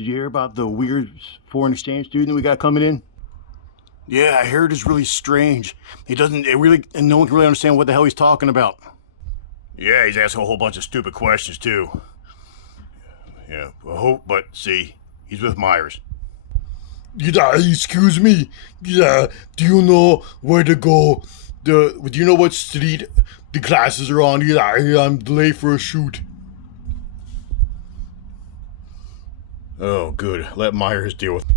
Did you hear about the weird foreign exchange student we got coming in? Yeah, I heard it's really strange. And no one can really understand what the hell he's talking about. Yeah, he's asking a whole bunch of stupid questions too. Yeah, but see, he's with Myers. Yeah, excuse me. Yeah, do you know where to go? Do you know what street the classes are on? Yeah, I'm late for a shoot. Oh, good. Let Myers deal with him.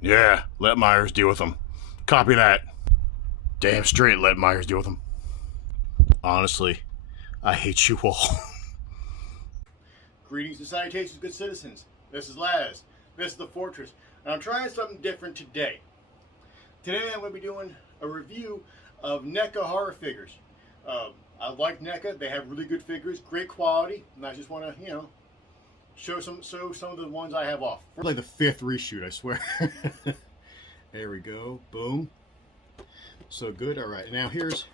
Yeah, let Myers deal with him. Copy that. Damn straight, let Myers deal with him. Honestly, I hate you all. Greetings and salutations, good citizens. This is Laz. This is the Fortress. And I'm trying something different today. Today I'm going to be doing a review of Necca horror figures. I like Necca. They have really good figures, great quality, and I just want to, show some of the ones I have off. Like the 5th reshoot, I swear. There we go. Boom. So good. All right. Now here's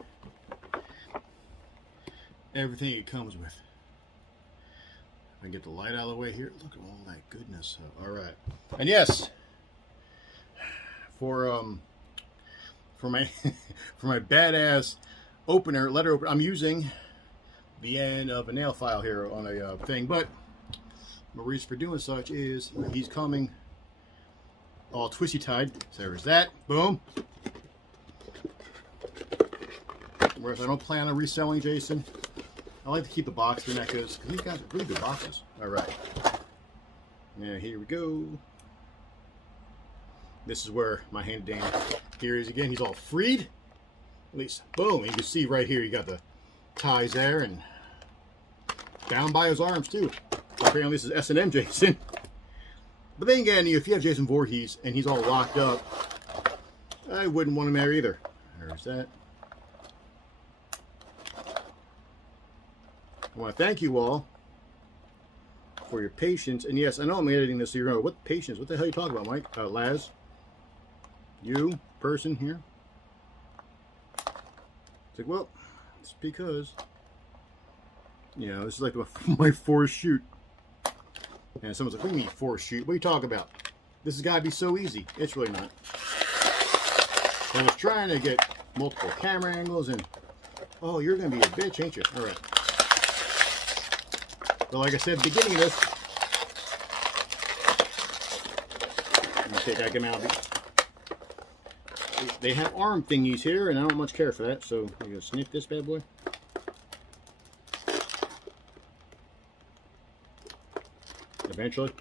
everything it comes with. If I can get the light out of the way here. Look at all that goodness. All right. And yes, for my for my badass letter opener, I'm using the end of a nail file here on a thing, but my reason for doing such is he's coming all twisty tied. So there's that. Boom. Whereas I don't plan on reselling Jason. I like to keep the box for Neccas because these guys are really good boxes. All right. Yeah, here we go. This is where my hand down. Here he is again. He's all freed. At least, boom. You can see right here you got the ties there and bound by his arms too. Apparently this is S&M Jason. But then again, if you have Jason Voorhees and he's all locked up, I wouldn't want him there either. There's that. I want to thank you all for your patience. And yes, I know I'm editing this, so you know what patience? What the hell are you talking about, Mike? Laz? You, person here? It's like, well, it's because, this is like my 4th shoot. And someone's like, what do you mean 4th shoot? What are you talking about? This has got to be so easy. It's really not. I was trying to get multiple camera angles and, oh, you're going to be a bitch, ain't you? All right. But like I said at the beginning of this, let me take that out. They have arm thingies here, and I don't much care for that, so I'm going to snip this bad boy. Eventually.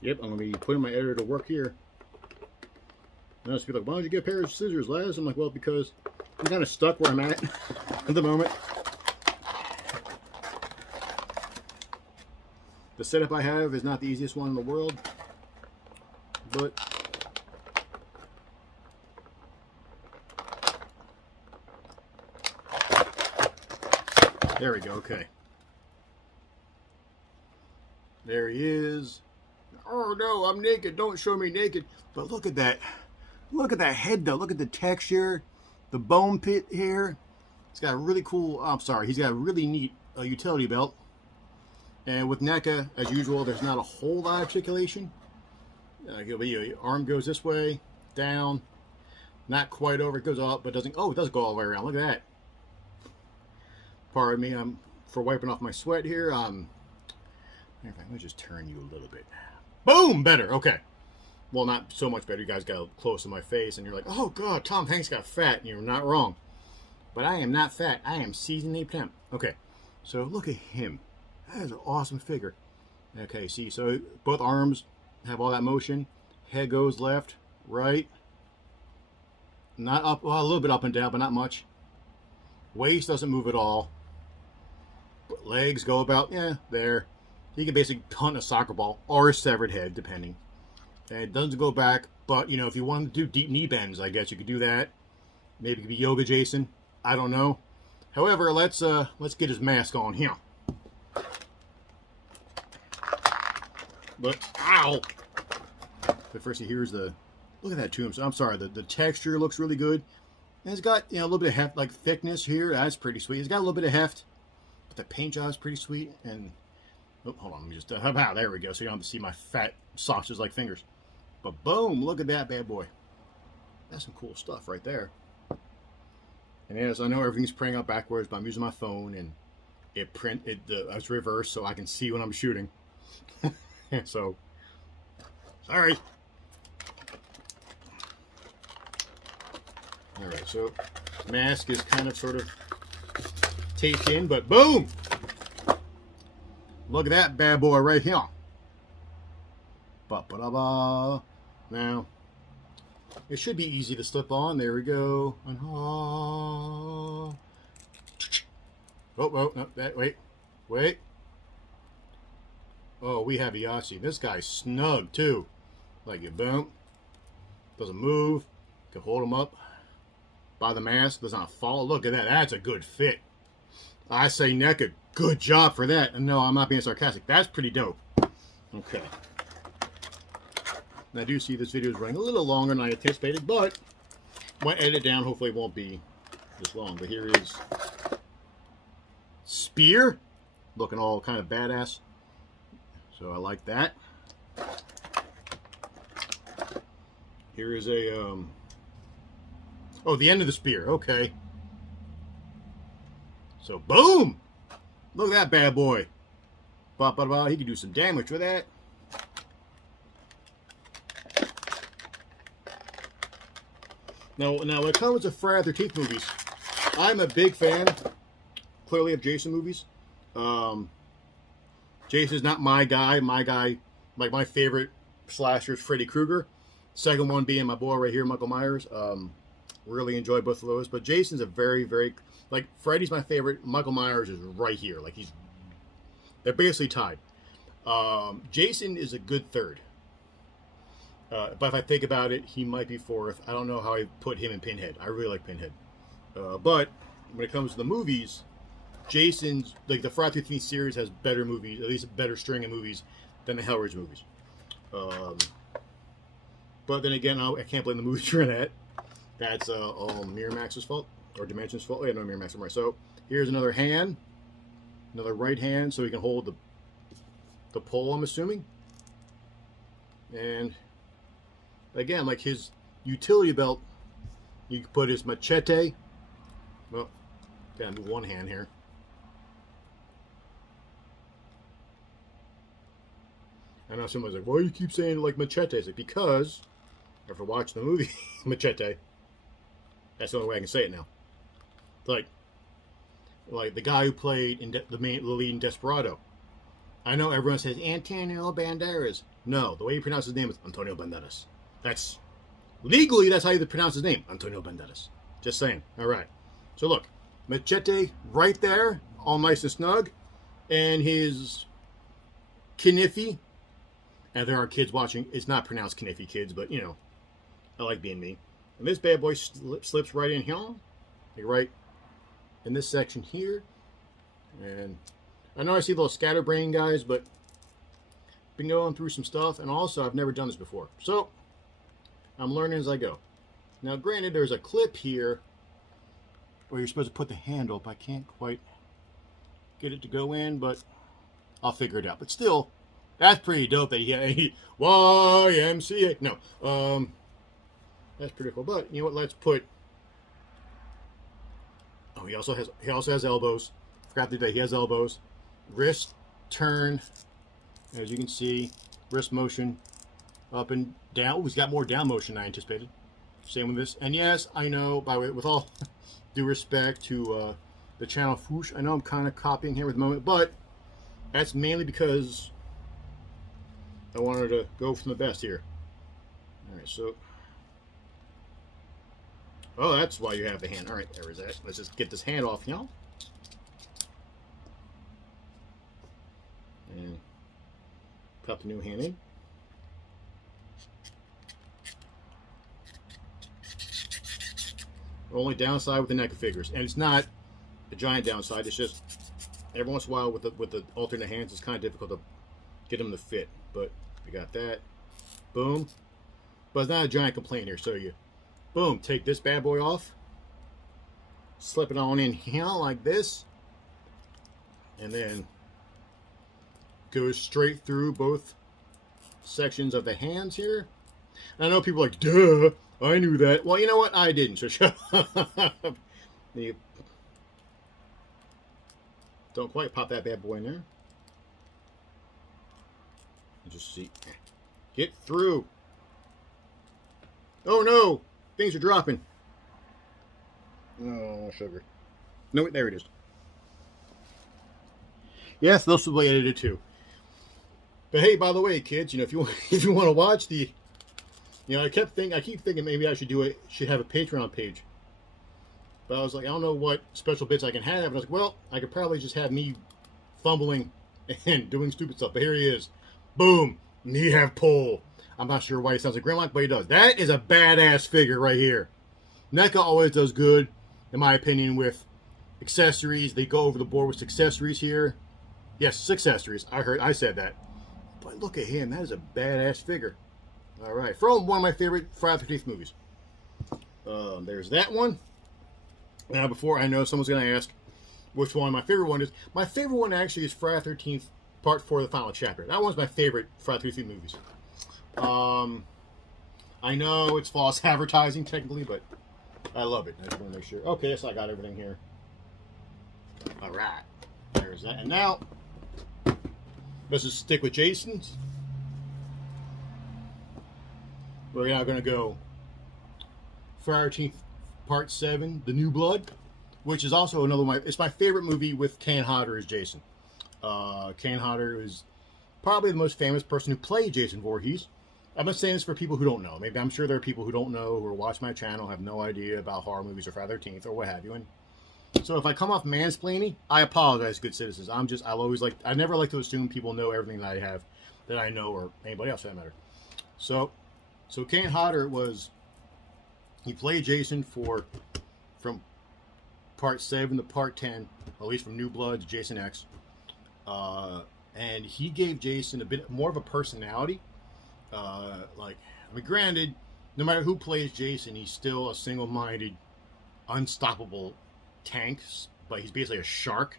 Yep, I'm going to be putting my editor to work here. And people are like, why don't you get a pair of scissors, Laz? I'm like, well, because I'm kind of stuck where I'm at the moment. The setup I have is not the easiest one in the world, but there we go. Okay, there he is. Oh no, I'm naked. Don't show me naked. But look at that. Look at that head though. Look at the texture, the bone pit here. It's got a really cool, he's got a really neat utility belt. And with Necca, as usual, there's not a whole lot of articulation. Your arm goes this way, down, not quite over. It goes up, but doesn't. Oh, it does go all the way around. Look at that. Pardon me, I'm for wiping off my sweat here. Let me just turn you a little bit. Boom, better. Okay. Well, not so much better. You guys got close to my face, and you're like, "Oh God, Tom Hanks got fat." And you're not wrong, but I am not fat. I am seasonally plump. Okay, so look at him. That is an awesome figure. Okay, see, so both arms have all that motion. Head goes left, right. Not up, well, a little bit up and down, but not much. Waist doesn't move at all. But legs go about, there. You can basically punt a soccer ball or a severed head, depending. And it doesn't go back, but, if you want to do deep knee bends, I guess you could do that. Maybe it could be Yoga Jason. I don't know. However, let's get his mask on here. But, ow! But first, here's the, look at that tombstone. I'm sorry, the texture looks really good. And it's got, you know, a little bit of heft, like thickness here. That's pretty sweet. It's got a little bit of heft. But the paint job is pretty sweet. And, oh, hold on, let me just, there we go. So you don't have to see my fat sausage like fingers. But boom, look at that bad boy. That's some cool stuff right there. And as I know everything's printing out backwards, but I'm using my phone and it's reversed so I can see when I'm shooting. So, sorry. Alright, so mask is kind of sort of taped in, but boom! Look at that bad boy right here. Ba-ba-da-ba. Now, it should be easy to slip on. There we go. Oh, no, wait. Oh, we have Yahtzee. This guy's snug, too. Like, you boom. Doesn't move. You can hold him up by the mask. Does not fall. Look at that. That's a good fit. I say, Necca, good job for that. And no, I'm not being sarcastic. That's pretty dope. Okay. And I do see this video is running a little longer than I anticipated, but when I edit it down, hopefully it won't be this long. But here is Spear, looking all kind of badass. So I like that. Here is a, oh, the end of the spear. Okay. So, boom! Look at that bad boy. Ba-ba-ba. He can do some damage with that. Now, when it comes to Friday the 13th movies, I'm a big fan, clearly, of Jason movies. Jason's not my guy. My guy, like my favorite slasher is Freddy Krueger. Second one being my boy right here, Michael Myers. Really enjoy both of those. But Jason's a very, very, like, Freddy's my favorite. Michael Myers is right here. Like, they're basically tied. Jason is a good third. But if I think about it, he might be fourth. I don't know how I put him in Pinhead. I really like Pinhead. But when it comes to the movies, Jason's, like, the Friday the 13th series has better movies, at least a better string of movies than the Hellraiser movies. But then again, I can't blame the movies for that. That's all Miramax's fault, or Dimension's fault. Yeah, no, Miramax, I'm right. So here's another hand, another right hand, so he can hold the pole, I'm assuming. And again, like his utility belt, you can put his machete. Well, gotta move one hand here. I know someone's like, why do you keep saying like machete? It's like, because after watching the movie Machete, that's the only way I can say it now. It's like the guy who played in the lead in Desperado. I know everyone says Antonio Banderas. No, the way you pronounce his name is Antonio Banderas. That's legally, that's how you pronounce his name, Antonio Banderas. Just saying. All right. So look, machete right there, all nice and snug, and his kniffy. And there are kids watching. It's not pronounced kniffy, kids, but you know, I like being me. And this bad boy slips right in here, like right in this section here. And I know I see little scatterbrain guys, but been going through some stuff, and also I've never done this before, so I'm learning as I go. Now, granted, there's a clip here where you're supposed to put the handle up. I can't quite get it to go in, but I'll figure it out. But still, that's pretty dope that he YMCA. No, that's pretty cool. But you know what? Let's put. Oh, he also has elbows. Forgot that he has elbows. Wrist turn, as you can see, wrist motion up and down. Oh, he's got more down motion than I anticipated. Same with this. And yes, I know, by the way, with all due respect to the channel Foosh, I know I'm kind of copying here with the moment, but that's mainly because I wanted to go from the best here. Alright, so. Oh, that's why you have the hand. Alright, there is that. Let's just get this hand off, y'all. And pop the new hand in. Only downside with the Necca figures, and it's not a giant downside. It's just every once in a while with the alternate hands, it's kind of difficult to get them to fit. But We got that. Boom. But it's not a giant complaint here. So you, boom, take this bad boy off. Slip it on in here like this. And then goes straight through both sections of the hands here. And I know people are like, duh, I knew that. Well, you know what? I didn't. So shut up. You don't quite pop that bad boy in there. Just see. Get through. Oh no! Things are dropping. Oh, sugar. No, there it is. Yes, those will be edited too. But hey, by the way, kids, you know, if you want to watch the, you know, I keep thinking maybe I should have a Patreon page. But I was like, I don't know what special bits I can have. And I was like, well, I could probably just have me fumbling and doing stupid stuff. But here he is. Boom. Knee have pull. I'm not sure why he sounds like Grimlock, but he does. That is a badass figure right here. Necca always does good, in my opinion, with accessories. They go over the board with accessories here. Yes, accessories. I said that. But look at him. That is a badass figure. All right. From one of my favorite Friday the 13th movies. There's that one. Now, before I know someone's going to ask which one my favorite one is. My favorite one actually is Friday the 13th Part 4, The Final Chapter. That one's my favorite Friday the 13th movies. I know it's false advertising technically, but I love it. I just want to make sure. Okay, so I got everything here. All right. There's that. And now, let's just stick with Jason's. We're now going to go Friday the 13th Part 7, The New Blood, which is also another one. It's my favorite movie with Kane Hodder as Jason. Kane Hodder is probably the most famous person who played Jason Voorhees. I'm not saying this for people who don't know. Maybe I'm sure there are people who don't know, who watch my channel, have no idea about horror movies or Friday the 13th or what have you. And so if I come off mansplaining, I apologize, good citizens. I never like to assume people know everything that I know, or anybody else for that matter. So Kane Hodder he played Jason from Part 7 to Part 10, at least from New Blood to Jason X. And he gave Jason a bit more of a personality. Granted, no matter who plays Jason, he's still a single-minded, unstoppable tank, but he's basically a shark.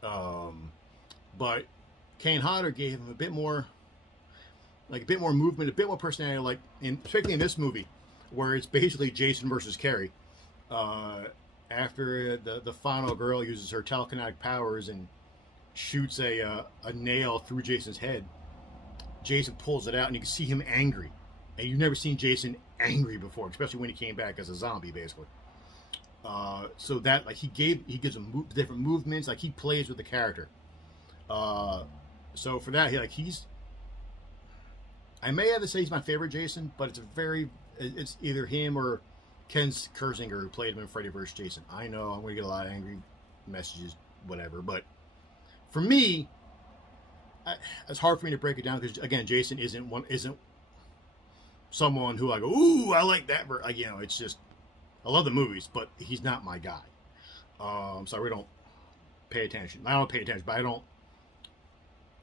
But Kane Hodder gave him a bit more movement, a bit more personality, particularly in this movie, where it's basically Jason versus Carrie. After the final girl uses her telekinetic powers and shoots a nail through Jason's head, Jason pulls it out, and you can see him angry. And you've never seen Jason angry before, especially when he came back as a zombie, basically. So that he gives him different movements, he plays with the character. So for that, I may have to say he's my favorite Jason, but it's either him or Ken Kersinger, who played him in Freddy vs. Jason. I know I'm going to get a lot of angry messages, whatever, but for me, it's hard for me to break it down because, again, Jason isn't someone who I go, ooh, I like that. It's just, I love the movies, but he's not my guy. So I really don't pay attention. I don't pay attention, but I don't,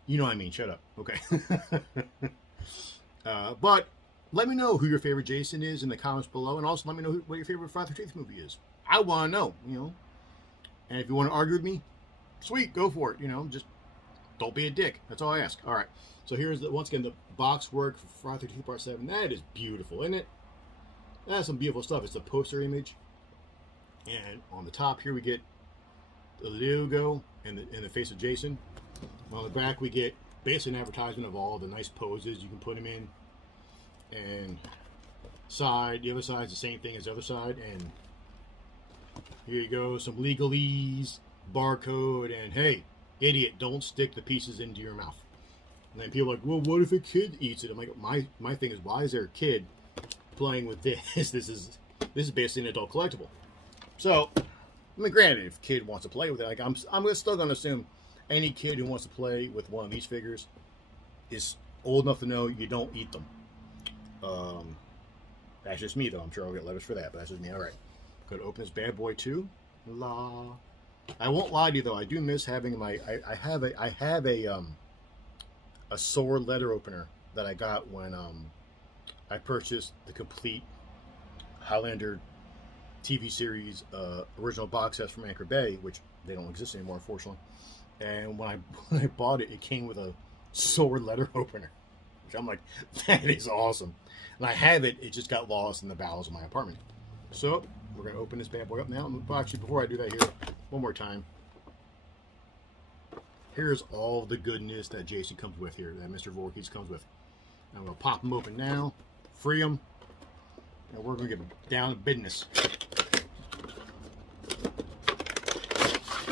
you know what I mean. Shut up. Okay. But let me know who your favorite Jason is in the comments below, and also let me know what your favorite Friday the 13th movie is. I want to know, And if you want to argue with me, sweet, go for it. Just don't be a dick. That's all I ask. All right. So here's once again the box work for Friday the 13th Part 7. That is beautiful, isn't it? That's some beautiful stuff. It's a poster image, and on the top here we get the logo and the face of Jason. On the back we get basically an advertisement of all the nice poses you can put him in. And the other side is the same thing as the other side. And here you go, some legalese, barcode, and hey, idiot, don't stick the pieces into your mouth. And then people are like, well, what if a kid eats it? I'm like, my thing is, why is there a kid playing with this? This is basically an adult collectible. So, granted, if a kid wants to play with it, I'm still going to assume any kid who wants to play with one of these figures is old enough to know you don't eat them. That's just me, though. I'm sure I'll get letters for that, but that's just me. All right, going to open this bad boy too. I won't lie to you though. I do miss having I have a sword letter opener that I got when I purchased the complete Highlander TV series original box sets from Anchor Bay, which they don't exist anymore, unfortunately. And when I bought it, it came with a sword letter opener, which I'm like, that is awesome. And I have it, it just got lost in the bowels of my apartment. So we're going to open this bad boy up now. Well, actually, before I do that here, one more time. Here's all the goodness that Jason comes with here, that Mr. Voorhees comes with. I'm going to pop them open now, free them, and we're going to get down to business.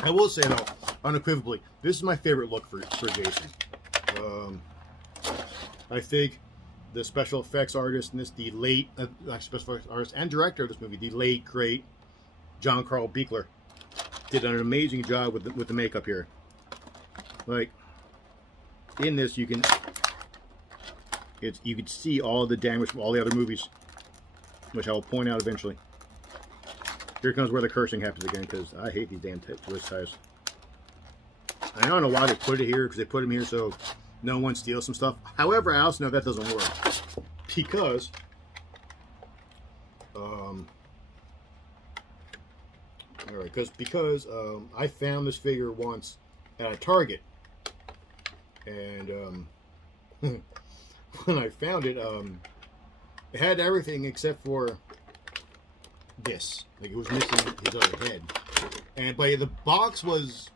I will say, though, unequivocally, this is my favorite look for Jason. I think the special effects artist in this, the late special effects artist and director of this movie, the late great John Carl Buechler, did an amazing job with the makeup here. Like in this, you can see all the damage from all the other movies, which I will point out eventually. Here comes where the cursing happens again, because I hate these damn twist ties. I don't know why they put it here, because they put them here so no one steals some stuff. However, I also know that doesn't work, because I found this figure once at a Target, and when I found it, it had everything except for this. Like, it was missing his other head, but the box was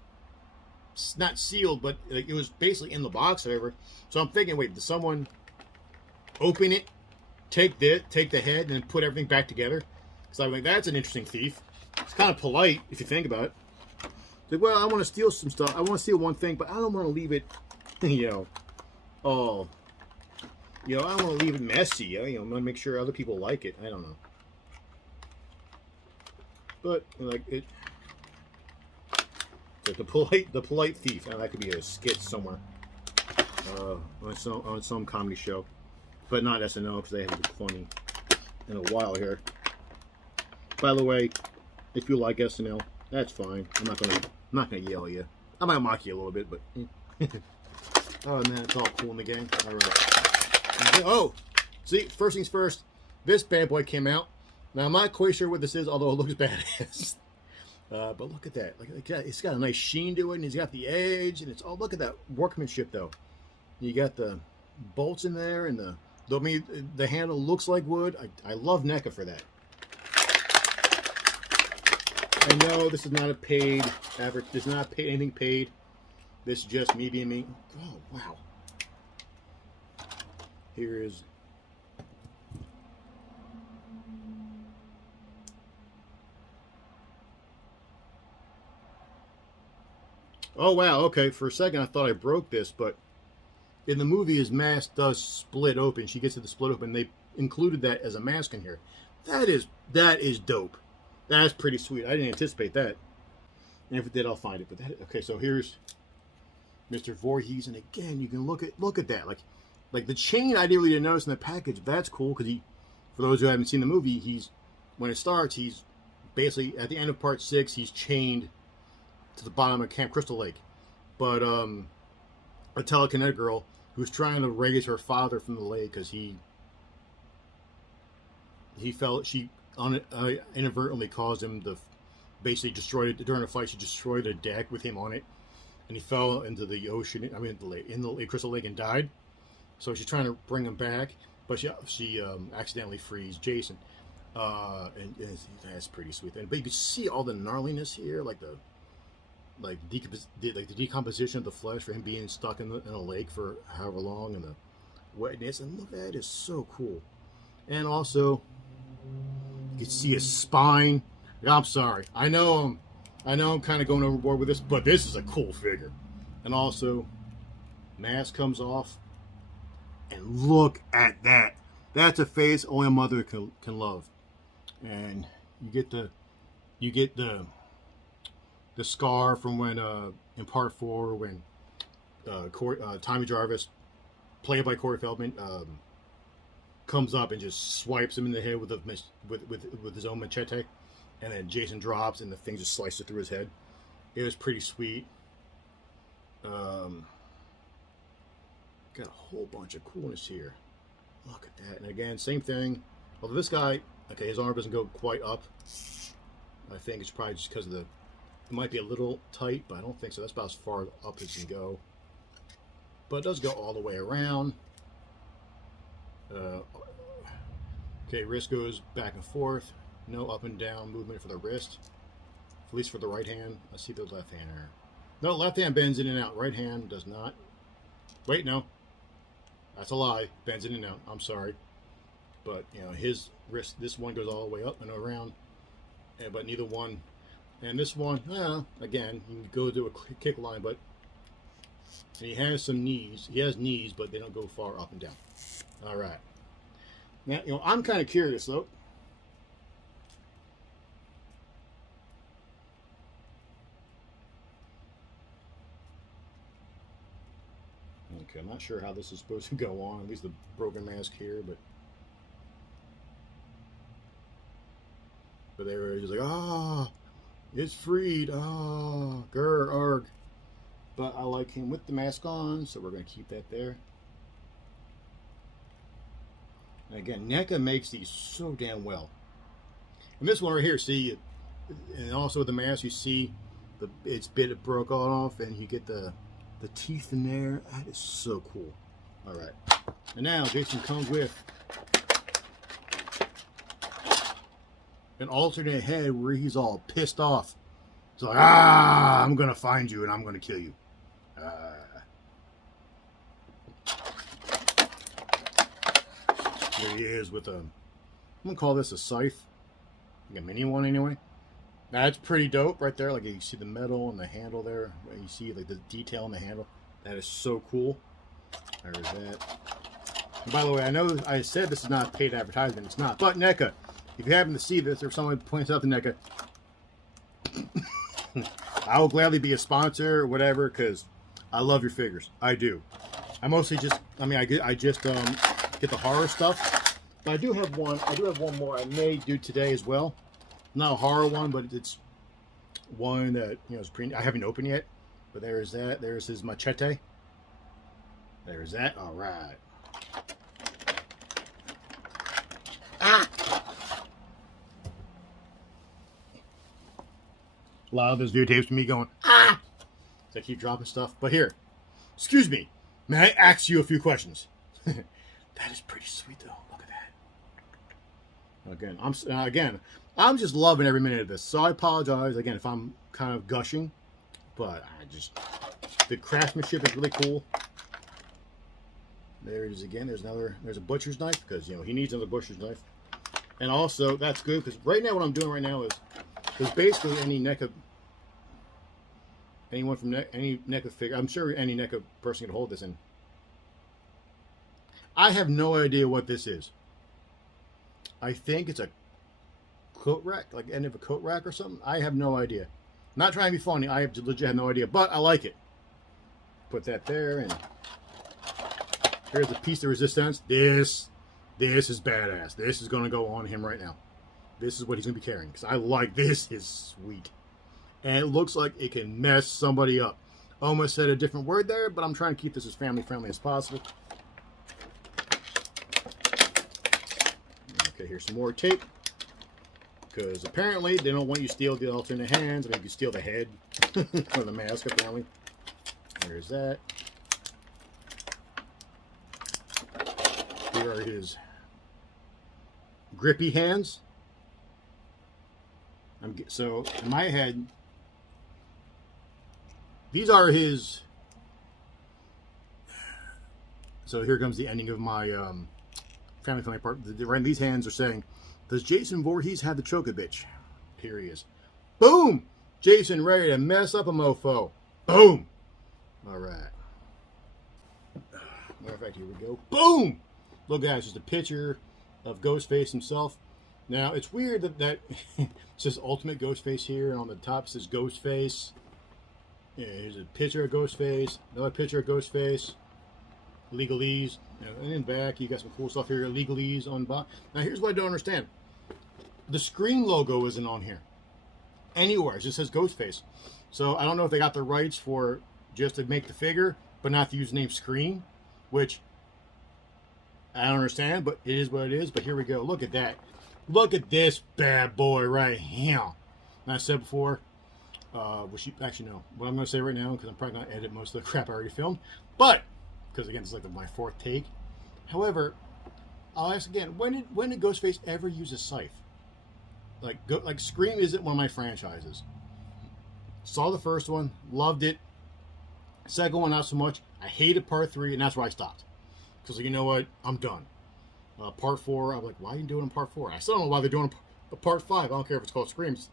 not sealed, but like, it was basically in the box, however. So I'm thinking, wait, did someone open it, take the head, and then put everything back together? Because I'm like, that's an interesting thief. It's kind of polite if you think about it. Like, well, I want to steal some stuff. I want to steal one thing, but I don't want to leave it, I don't want to leave it messy. I want to make sure other people like it. I don't know. But like it. Like the polite thief. Now that could be a skit somewhere, on some comedy show, but not SNL, because they haven't been funny in a while here. By the way, if you like SNL, that's fine. I'm not gonna yell at you. I might mock you a little bit, but other than that, it's all cool in the game. All right. Oh, see, first things first. This bad boy came out. Now I'm not quite sure what this is, although it looks badass. But look at that. It's got a nice sheen to it, and it's got the edge, and it's look at that workmanship, though. You got the bolts in there, and the handle looks like wood. I love Necca for that. I know this is not a paid effort. This is not anything paid. This is just me being me. Oh, wow. Here is... Oh, wow, okay, for a second I thought I broke this, but in the movie his mask does split open. She gets to the split open. They included that as a mask in here. That is dope. That's pretty sweet. I didn't anticipate that. And if it did, I'll find it. But okay, so here's Mr. Voorhees, and again, you can look at that. Like the chain I really didn't notice in the package. That's cool, because for those who haven't seen the movie, when it starts, he's basically at the end of part 6, he's chained to the bottom of Camp Crystal Lake. But a telekinetic girl who's trying to raise her father from the lake, because she inadvertently caused him to basically destroy it during a fight. She destroyed a deck with him on it, and he fell into the ocean. I mean, in the Crystal Lake, and died. So she's trying to bring him back, but she accidentally frees Jason, and that's pretty sweet. But you can see all the gnarliness here, like the decomposition of the flesh for him being stuck in a lake for however long, and the wetness. And look, that is so cool. And also, you can see his spine. I'm sorry. I know I'm kind of going overboard with this, but this is a cool figure. And also, mask comes off, and look at that. That's a face only a mother can love. And you get the scar from when in part 4, when Tommy Jarvis, played by Corey Feldman, comes up and just swipes him in the head with his own machete, and then Jason drops and the thing just slices through his head. It was pretty sweet. got a whole bunch of coolness here. Look at that. And again, same thing. Although this guy, okay, his arm doesn't go quite up. I think it's probably just because of the, it might be a little tight, but I don't think so. That's about as far up as it can go. But it does go all the way around. Okay, wrist goes back and forth. No up and down movement for the wrist. At least for the right hand. Let's see the left hand here. No, left hand bends in and out. Right hand does not. Wait, no. That's a lie. Bends in and out. I'm sorry. But, you know, his wrist, this one goes all the way up and around. But neither one. And this one, again, you can go to a kick line, but and he has some knees. He has knees, but they don't go far up and down. All right. Now, you know, I'm kind of curious, though. Okay, I'm not sure how this is supposed to go on. At least the broken mask here, but there he's like, it's freed, grr, arg. But I like him with the mask on, so we're going to keep that there. And again, Necca makes these so damn well. And this one right here, see, and also with the mask, you see it's broke off, and you get the teeth in there. That is so cool. All right, and now Jason comes with an alternate head where he's all pissed off. It's like, I'm gonna find you and I'm gonna kill you. There he is with a, I'm gonna call this a scythe, like a mini one anyway. That's pretty dope right there. Like you see the metal and the handle there. You see like the detail in the handle. That is so cool. There's that. And by the way, I know I said this is not paid advertisement. It's not. But Necca, if you happen to see this or someone points out to Necca, I will gladly be a sponsor or whatever because I love your figures. I do. I mostly just, I just get the horror stuff. But I do have one. I do have one more I may do today as well. Not a horror one, but it's one that, you know, is I haven't opened yet. But there's that. There's his machete. There's that. All right. A lot of this videotapes to me going, as I keep dropping stuff. But here, excuse me, may I ask you a few questions? That is pretty sweet, though. Look at that. Again, I'm just loving every minute of this. So I apologize again if I'm kind of gushing, but the craftsmanship is really cool. There it is again. There's a butcher's knife because, you know, he needs another butcher's knife. And also that's good because right now what I'm doing right now is there's basically anyone from any NECA figure, I'm sure any NECA person can hold this in. I have no idea what this is. I think it's a coat rack, like end of a coat rack or something. I have no idea. Not trying to be funny. I have legit have no idea, but I like it. Put that there, and here's a piece of resistance. This is badass. This is going to go on him right now. This is what he's going to be carrying. Because I like this. Is sweet. And it looks like it can mess somebody up. Almost said a different word there, but I'm trying to keep this as family friendly as possible. Okay, here's some more tape. Because apparently they don't want you to steal the alternate hands. I mean, you can steal the head or the mask, apparently. There's that. Here are his grippy hands. So in my head, these are his. So here comes the ending of my family part. These hands are saying, "Does Jason Voorhees have the choke-a-bitch?" Here he is. Boom! Jason ready to mess up a mofo. Boom! All right. Matter of fact, here we go. Boom! Look, guys, just a picture of Ghostface himself. Now, it's weird that it says Ultimate Ghostface here, and on the top it says Ghostface. Yeah, here's a picture of Ghostface, another picture of Ghostface, legalese, and in back you got some cool stuff here, legalese on bottom. Now, here's what I don't understand. The Scream logo isn't on here anywhere. It just says Ghostface. So I don't know if they got the rights for just to make the figure, but not to use the name Scream, which I don't understand, but it is what it is. But here we go. Look at that. Look at this bad boy right here. And I said before, actually no, what I'm going to say right now, because I'm probably going to edit most of the crap I already filmed, but because again, it's like my fourth take. However, I'll ask again: when did Ghostface ever use a scythe? Like Scream isn't one of my franchises. Saw the first one, loved it. Second one, not so much. I hated part 3, and that's where I stopped. Because you know what, I'm done. Part 4, I'm like, why are you doing part 4? I still don't know why they're doing a part 5. I don't care if it's called Screams.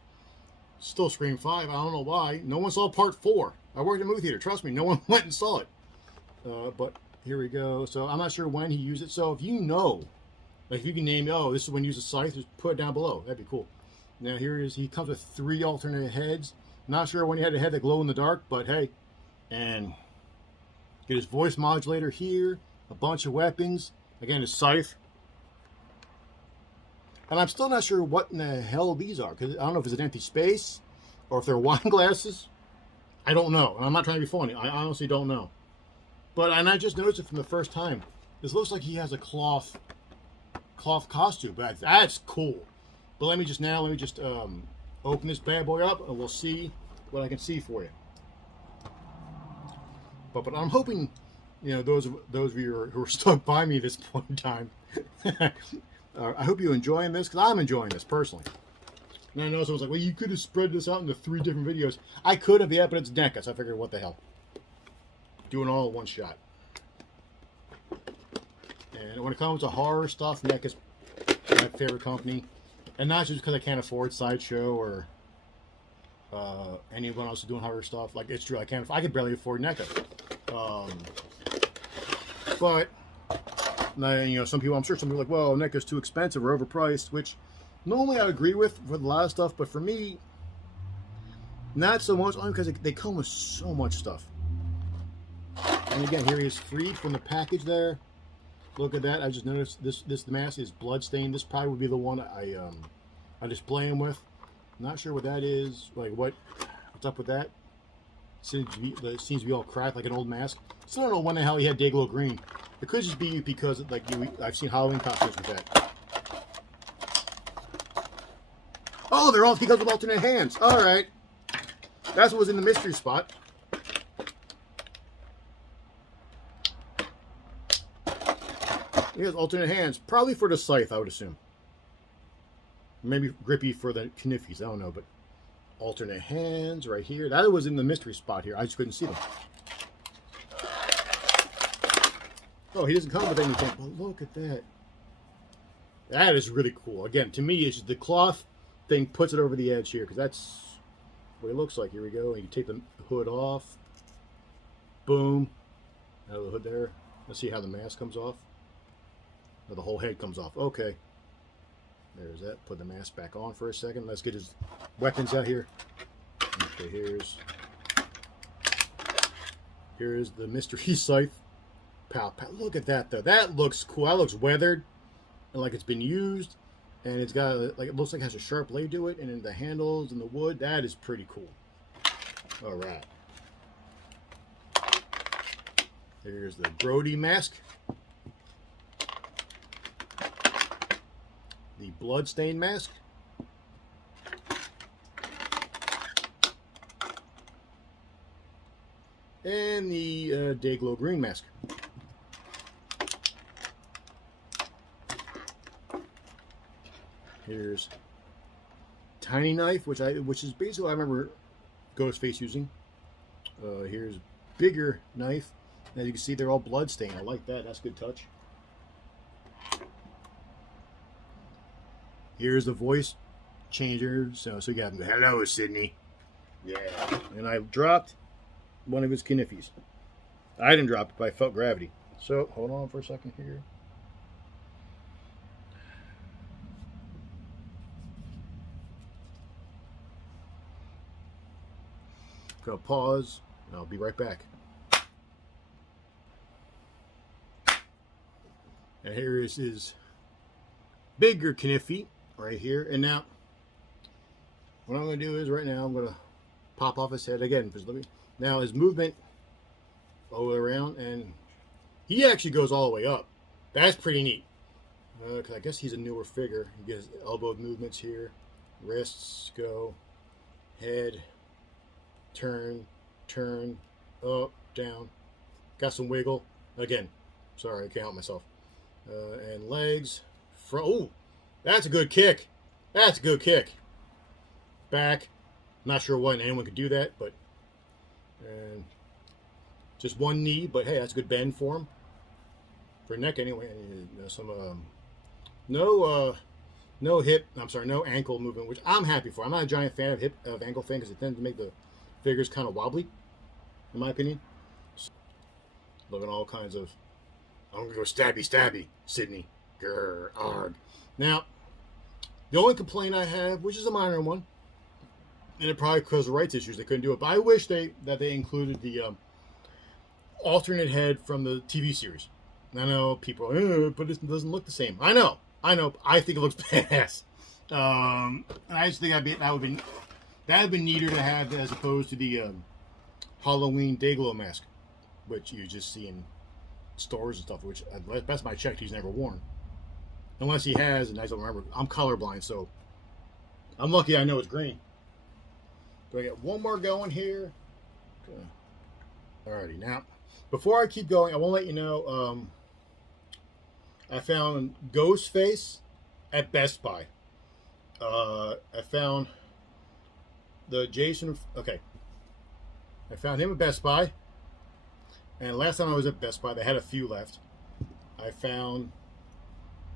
Still Scream 5. I don't know why. No one saw part 4. I worked in a movie theater. Trust me, no one went and saw it. But here we go. So I'm not sure when he used it. So if you know, like if you can name, oh, this is when he used a scythe, just put it down below. That'd be cool. Now here he is. He comes with 3 alternate heads. Not sure when he had a head that glow in the dark, but hey. And get his voice modulator here. A bunch of weapons. Again, his scythe. And I'm still not sure what in the hell these are. Because I don't know if it's an empty space. Or if they're wine glasses. I don't know. And I'm not trying to be funny. I honestly don't know. And I just noticed it from the first time. This looks like he has a cloth costume. But that's cool. But let me just open this bad boy up. And we'll see what I can see for you. But I'm hoping, you know, those of you who are stuck by me at this point in time, I hope you're enjoying this, because I'm enjoying this personally. And I know someone's like, well, you could have spread this out into 3 different videos. I could have, yeah, but it's Necca, so I figured, what the hell. Doing all in one shot. And when it comes to horror stuff, Necca's my favorite company. And not just because I can't afford Sideshow or anyone else is doing horror stuff. Like, it's true, I could barely afford Necca. But you know, I'm sure some people are like, well, Necca's too expensive or overpriced, which normally I agree with a lot of stuff, but for me, not so much, only because they come with so much stuff. And again, here he is freed from the package there. Look at that. I just noticed this mask is bloodstained. This probably would be the one I display him with. Not sure what that is. Like what's up with that? Seems to be all cracked like an old mask. Still don't know when the hell he had Dayglow green. It could just be because I've seen Halloween costumes with that. Oh, he comes with alternate hands. All right, that's what was in the mystery spot. He has alternate hands, probably for the scythe, I would assume. Maybe grippy for the kniffies, I don't know, but alternate hands right here. That was in the mystery spot here. I just couldn't see them. Oh, he doesn't come with anything. But look at that. That is really cool. Again, to me, it's just the cloth thing puts it over the edge here, because that's what it looks like. Here we go. And you take the hood off. Boom. Out of the hood there. Let's see how the mask comes off. Or the whole head comes off. Okay. There's that. Put the mask back on for a second. Let's get his weapons out here. Okay, here's the mystery scythe. Pow, pow. Look at that, though. That looks cool. That looks weathered and like it's been used. And it's got, it looks like it has a sharp blade to it. And then the handles and the wood. That is pretty cool. All right. Here's the Brody mask. The bloodstained mask. And the Dayglow green mask. Here's tiny knife, which is basically what I remember Ghostface using. Here's bigger knife. As you can see, they're all bloodstained. I like that. That's a good touch. Here's the voice changer. So you got hello, Sydney. Yeah. And I dropped one of his kniffies. I didn't drop it, but I felt gravity. So hold on for a second here. Gonna pause, and I'll be right back. And here is his bigger kniffy right here. And now, what I'm gonna do is right now I'm gonna pop off his head again. Now his movement all the way around, and He actually goes all the way up. That's pretty neat. Because I guess he's a newer figure. He gets elbow movements here. Wrists go. Head. Turn. Turn. Up. Down. Got some wiggle. Again. Sorry, I can't help myself. And legs. Oh, that's a good kick. That's a good kick. Back. Not sure when anyone could do that, but and just one knee. But hey, that's a good bend for him. For neck anyway. No hip. I'm sorry, no ankle movement, which I'm happy for. I'm not a giant fan of ankle thing because it tends to make the figures kind of wobbly, in my opinion. So, looking all kinds of. I'm gonna go stabby, Sydney. Grr, arg. Now, the only complaint I have, which is a minor one, and it probably because of rights issues, they couldn't do it. But I wish that they included the alternate head from the TV series. I know people, but it doesn't look the same. I know. I think it looks badass. And I just think that would have been neater to have as opposed to the Halloween Dayglow mask, which you just see in stores and stuff. Which, best I checked, he's never worn, unless he has. And I don't remember. I'm colorblind, so I'm lucky. I know it's green. Do I get one more going here? Okay. Alrighty, now before I keep going, I want to let you know. I found GHOSTFACE at Best Buy. I found the Jason. Okay. I found him at Best Buy. And last time I was at Best Buy, they had a few left. I found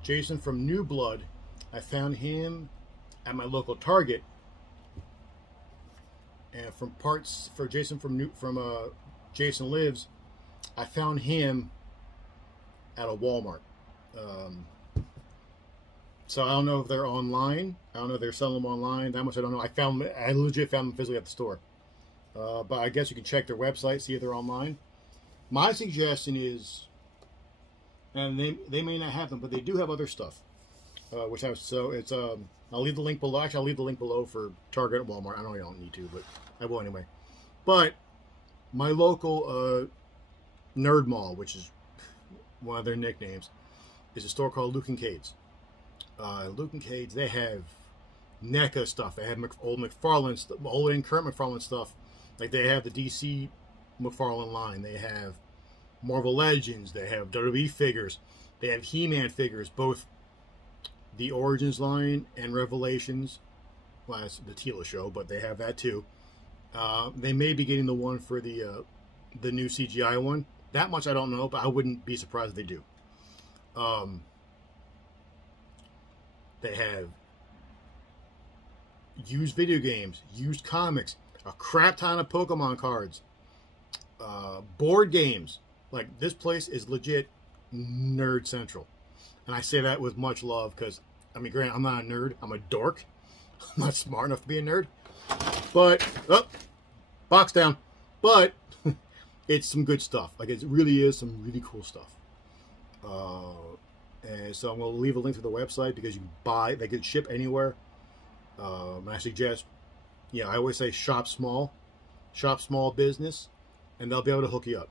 Jason from New Blood. I found him at my local Target. And from parts for Jason from Jason Lives, I found him at a Walmart. So I don't know if they're online. I don't know if they're selling them online. That much I don't know. I legit found them physically at the store. But I guess you can check their website, see if they're online. My suggestion is, and they may not have them, but they do have other stuff. I'll leave the link below. Actually, I'll leave the link below for Target and Walmart. I know you don't need to, but I will anyway. But my local Nerd Mall, which is one of their nicknames, is a store called Luke and Cade's. Luke and Cade's, they have Necca stuff. They have old McFarlane, old and current McFarlane stuff. Like they have the DC McFarlane line. They have Marvel Legends. They have WWE figures. They have He-Man figures, both the Origins line and Revelations. Well, that's the Tila show, but they have that too. They may be getting the one for the new CGI one. That much I don't know, but I wouldn't be surprised if they do. They have used video games, used comics, a crap ton of Pokemon cards, board games. Like, this place is legit nerd central. And I say that with much love because, I mean, granted, I'm not a nerd. I'm a dork. I'm not smart enough to be a nerd. But, box down. But it's some good stuff. Like, it really is some really cool stuff. And so I'm going to leave a link to the website because you can buy, they can ship anywhere. And I suggest, I always say shop small business, and they'll be able to hook you up.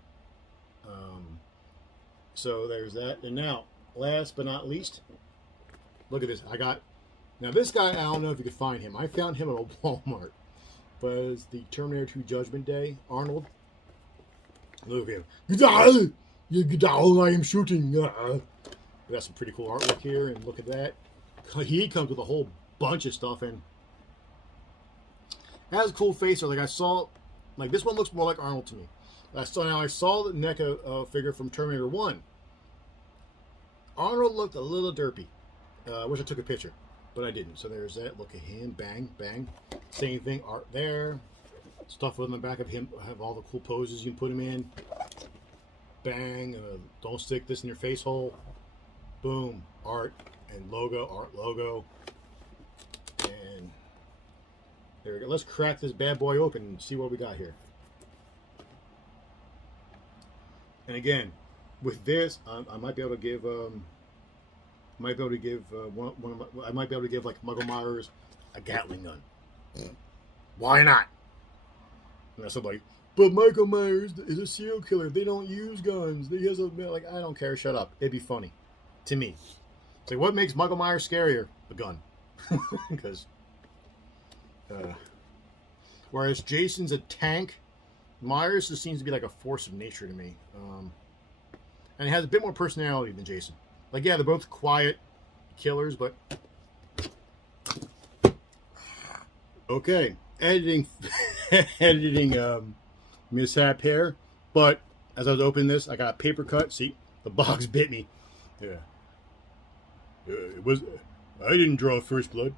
So there's that. And now, last but not least, look at this. Now this guy, I don't know if you could find him. I found him at a Walmart. But it was the Terminator 2 Judgment Day, Arnold. Look at him. I am shooting. We got some pretty cool artwork here, and look at that. He comes with a whole bunch of stuff, and has a cool face. So like I saw, like this one looks more like Arnold to me. I saw the Necca figure from Terminator 1. Arnold looked a little derpy. I wish I took a picture, but I didn't. So there's that. Look at him. Bang, bang. Same thing. Art there. Stuff on the back of him. I have all the cool poses you can put him in. Bang. Don't stick this in your face hole. Boom. Art and logo. Art logo. And there we go. Let's crack this bad boy open and see what we got here. And again, with this, I might be able to give like Muggle Myers a Gatling gun. Why not? And somebody, but Michael Myers is a serial killer. They don't use guns. They has a like. I don't care. Shut up. It'd be funny, to me. It's like, what makes Michael Myers scarier? A gun. Because, whereas Jason's a tank, Myers just seems to be like a force of nature to me. And he has a bit more personality than Jason. Like, yeah, they're both quiet killers, but okay, editing mishap here. But as I was opening this, I got a paper cut. See, the box bit me. Yeah, it was. I didn't draw first blood.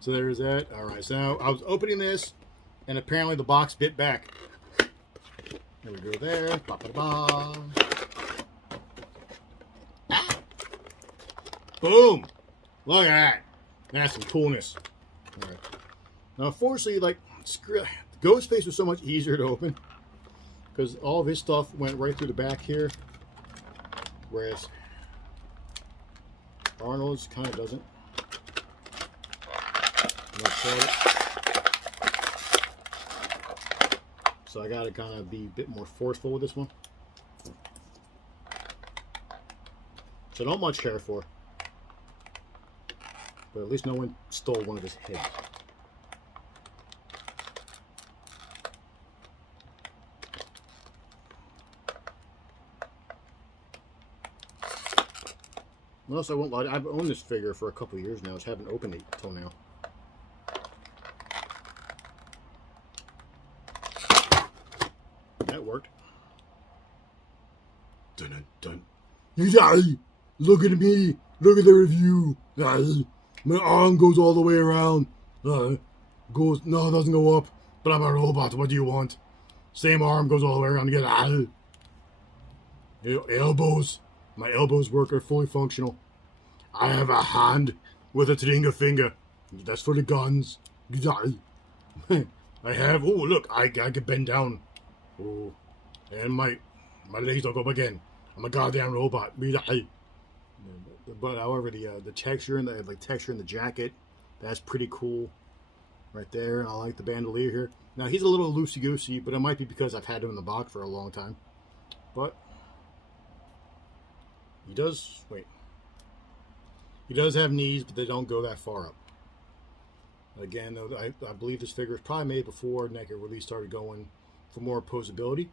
So there's that. All right, so I was opening this, and apparently the box bit back. There we go. There. Ba -ba -ba. Ah. Boom! Look at that. That's some coolness. All right. Now, unfortunately, like, GHOSTFACE was so much easier to open because all of his stuff went right through the back here, whereas Arnold's kind of doesn't. So I got to kind of be a bit more forceful with this one. So I don't much care for. But at least no one stole one of his heads. What else I won't lie, I've owned this figure for a couple of years now. I just haven't opened it until now. That worked. Dun dun dun. You die! Look at me! Look at the review! My arm goes all the way around. No, it doesn't go up. But I'm a robot. What do you want? Same arm goes all the way around again. Elbows. My elbows are fully functional. I have a hand with a trigger finger. That's for the guns. I have. Oh, look. I can bend down. Oh, and my legs don't go up again. I'm a goddamn robot. But however, the texture and the texture in the jacket, that's pretty cool, right there. I like the bandolier here. Now he's a little loosey goosey, but it might be because I've had him in the box for a long time. But he does have knees, but they don't go that far up. Again, though, I believe this figure was probably made before Necca really started going for more posability,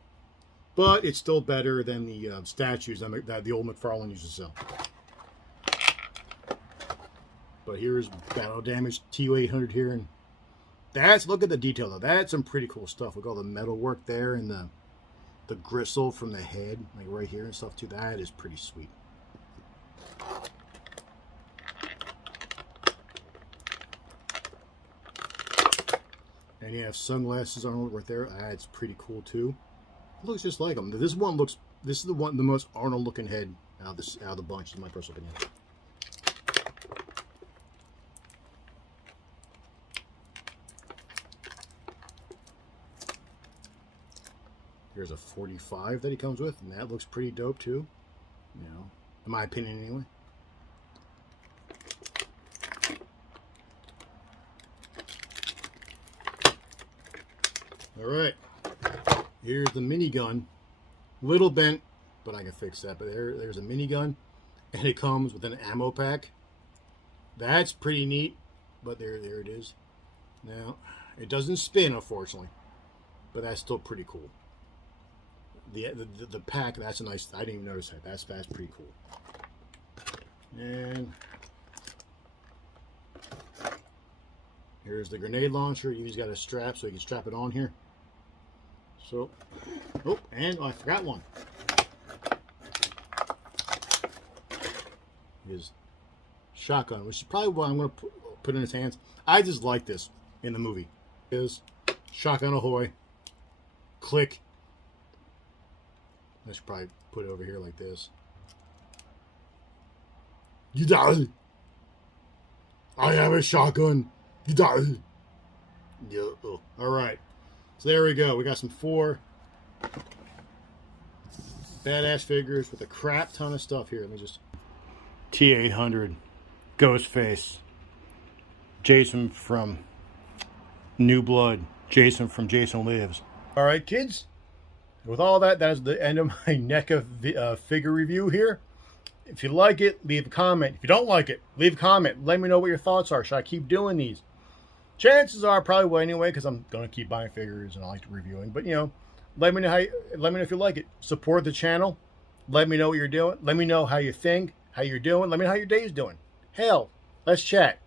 but it's still better than the statues that the old McFarlane used to sell. But here's battle damage TU-800 here, and look at the detail though. That's some pretty cool stuff. Look at all the metal work there and the gristle from the head, like right here and stuff too. That is pretty sweet. And you have sunglasses on right there. That's pretty cool too. It looks just like him. This is the most Arnold looking head out of the bunch, in my personal opinion. Here's a 45 that he comes with, and that looks pretty dope too. You know, in my opinion anyway. Alright. Here's the minigun. Little bent, but I can fix that. But there's a minigun, and it comes with an ammo pack. That's pretty neat, but there it is. Now, it doesn't spin, unfortunately, but that's still pretty cool. The pack, that's a nice. I didn't even notice that. That's pretty cool. And here's the grenade launcher. He's got a strap, so you can strap it on here. So, oh, and I forgot one. His shotgun, which is probably what I'm going to put in his hands. I just like this in the movie. Is shotgun ahoy, click. I should probably put it over here like this. You die. I have a shotgun. You die. Yeah. Oh. All right. So there we go. We got some 4 badass figures with a crap ton of stuff here. Let me just. T-800, GHOSTFACE, Jason from New Blood, Jason from Jason Lives, All right, kids. With all that, that is the end of my NECA figure review here. If you like it, leave a comment. If you don't like it, leave a comment. Let me know what your thoughts are. Should I keep doing these? Chances are probably will anyway, because I'm going to keep buying figures and I like reviewing. But, you know, let me know if you like it. Support the channel. Let me know what you're doing. Let me know how you think, how you're doing. Let me know how your day's doing. Hell, let's chat.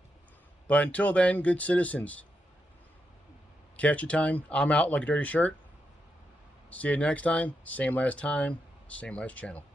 But until then, good citizens, catch your time. I'm out like a dirty shirt. See you next time. Same last channel.